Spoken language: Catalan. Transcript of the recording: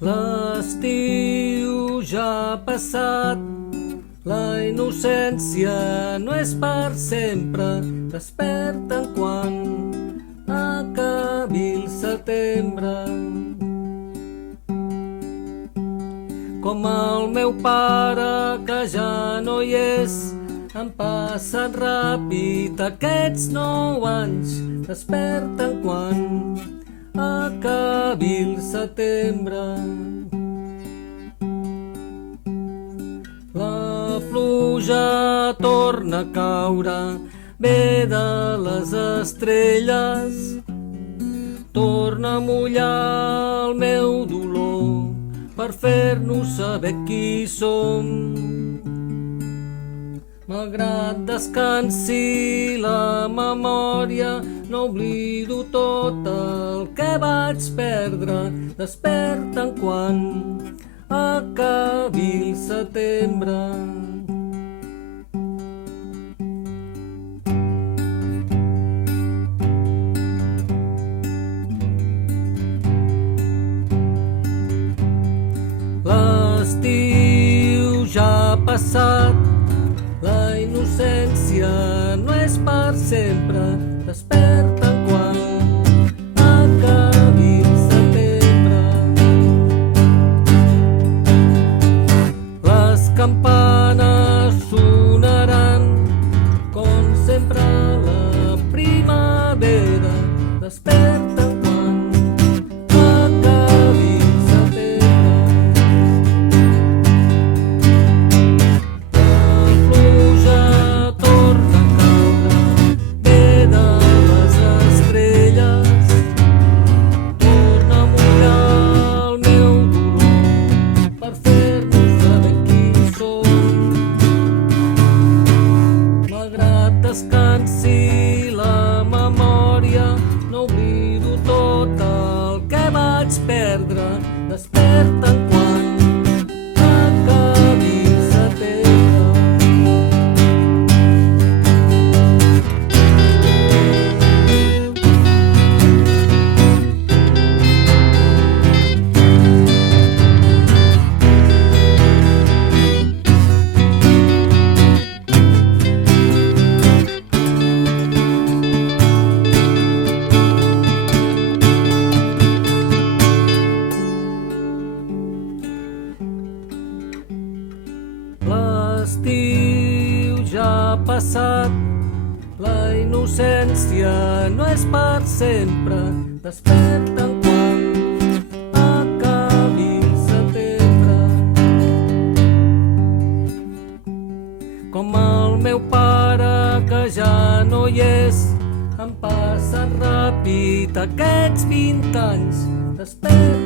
L'estiu ja ha passat, la innocència no és per sempre. Desperta'n quan acabi el setembre. Com el meu pare, que ja no hi és, han passat ràpid aquests 9 anys. Desperta'n quan acabi el setembre. La pluja torna a caure, ve de les estrelles, torna a mullar el meu dolor per fer-nos saber qui som. Malgrat descansi la memòria, no oblido tot el que vaig perdre. Desperta'n quan acabi el setembre. L'estiu ja ha passat, la innocència no és per sempre. Desperta'n quan acabi el setembre. Les campanes sonaran com sempre a la primavera. Desperta'n quan acabi el setembre. La pluja torna a caure, ve de les estrelles, torna a mullar el meu dolor per fer-nos saber qui som. Malgrat descansi la memòria, no oblido tot el que vaig perdre. Desperta'n quan acabi el setembre. L'estiu ja ha passat, la innocència no és per sempre. Desperta'n quan acabi el setembre. Com el meu pare, que ja no hi és, han passat ràpid aquests 20 anys. Desperta'n